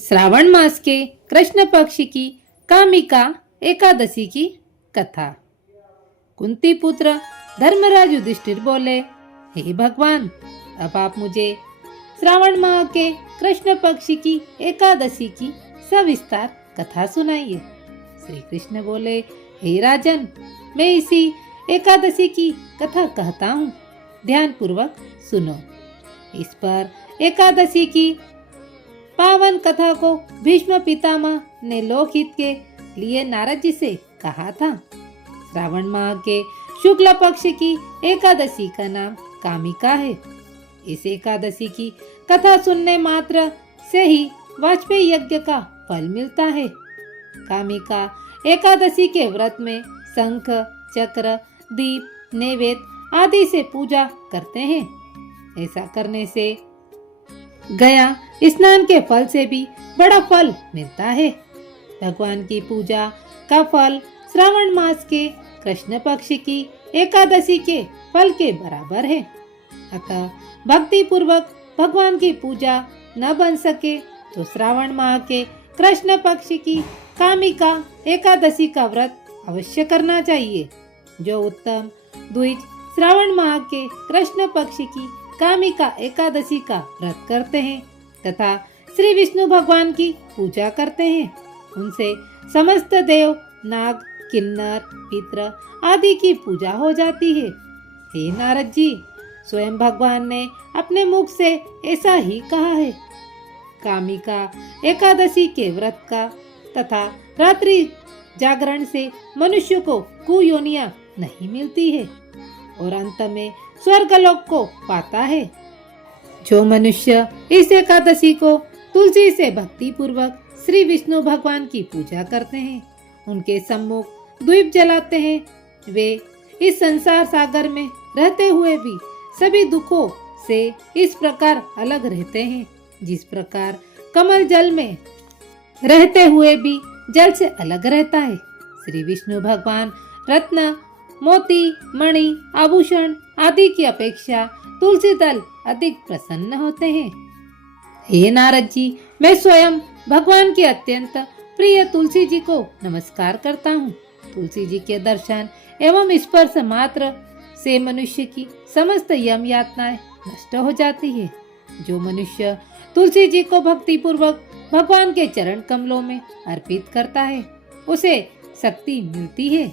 श्रावण मास के कृष्ण पक्ष की कामिका एकादशी की कथा। कुंती पुत्र धर्मराज युधिष्ठिर बोले, हे भगवान, अब आप मुझे श्रावण माह के कृष्ण पक्ष की एकादशी की सविस्तार कथा सुनाइए। श्री कृष्ण बोले, हे राजन, मैं इसी एकादशी की कथा कहता हूँ, ध्यान पूर्वक सुनो। इस पर एकादशी की पावन कथा को भीष्म पितामह ने लोकहित के लिए नारद जी से कहा था। श्रावण माह के शुक्ल पक्ष की एकादशी का नाम कामिका है। इस एकादशी की कथा सुनने मात्र से ही वाजपेयी यज्ञ का फल मिलता है। कामिका एकादशी के व्रत में शंख, चक्र, दीप, नैवेद्य आदि से पूजा करते हैं। ऐसा करने से गया स्नान के फल से भी बड़ा फल मिलता है। भगवान की पूजा का फल श्रावण मास के कृष्ण पक्ष की एकादशी के फल के बराबर है। अतः भक्ति पूर्वक भगवान की पूजा न बन सके तो श्रावण माह के कृष्ण पक्ष की कामिका एकादशी का व्रत अवश्य करना चाहिए। जो उत्तम द्विज श्रावण माह के कृष्ण पक्ष की कामिका एकादशी का व्रत करते हैं तथा श्री विष्णु भगवान की पूजा करते हैं, उनसे समस्त देव, नाग, किन्नर, पितर आदि की पूजा हो जाती है। हे नारद जी, स्वयं भगवान ने अपने मुख से ऐसा ही कहा है। कामिका एकादशी के व्रत का तथा रात्रि जागरण से मनुष्य को कुयोनियां नहीं मिलती है और अंत में स्वर्गलोक को पाता है। जो मनुष्य इस एकादशी को तुलसी से भक्ति पूर्वक श्री विष्णु भगवान की पूजा करते हैं, उनके सम्मुख द्वीप जलाते हैं, वे इस संसार सागर में रहते हुए भी सभी दुखों से इस प्रकार अलग रहते हैं, जिस प्रकार कमल जल में रहते हुए भी जल से अलग रहता है। श्री विष्णु भगवान रत्न, मोती, मणि, आभूषण आदि की अपेक्षा तुलसी दल अधिक प्रसन्न होते हैं। हे नारद जी, मैं स्वयं भगवान के अत्यंत प्रिय तुलसी जी को नमस्कार करता हूँ। तुलसी जी के दर्शन एवं स्पर्श मात्र से मनुष्य की समस्त यम यातनाएं नष्ट हो जाती है। जो मनुष्य तुलसी जी को भक्ति पूर्वक भगवान के चरण कमलों में अर्पित करता है, उसे शक्ति मिलती है।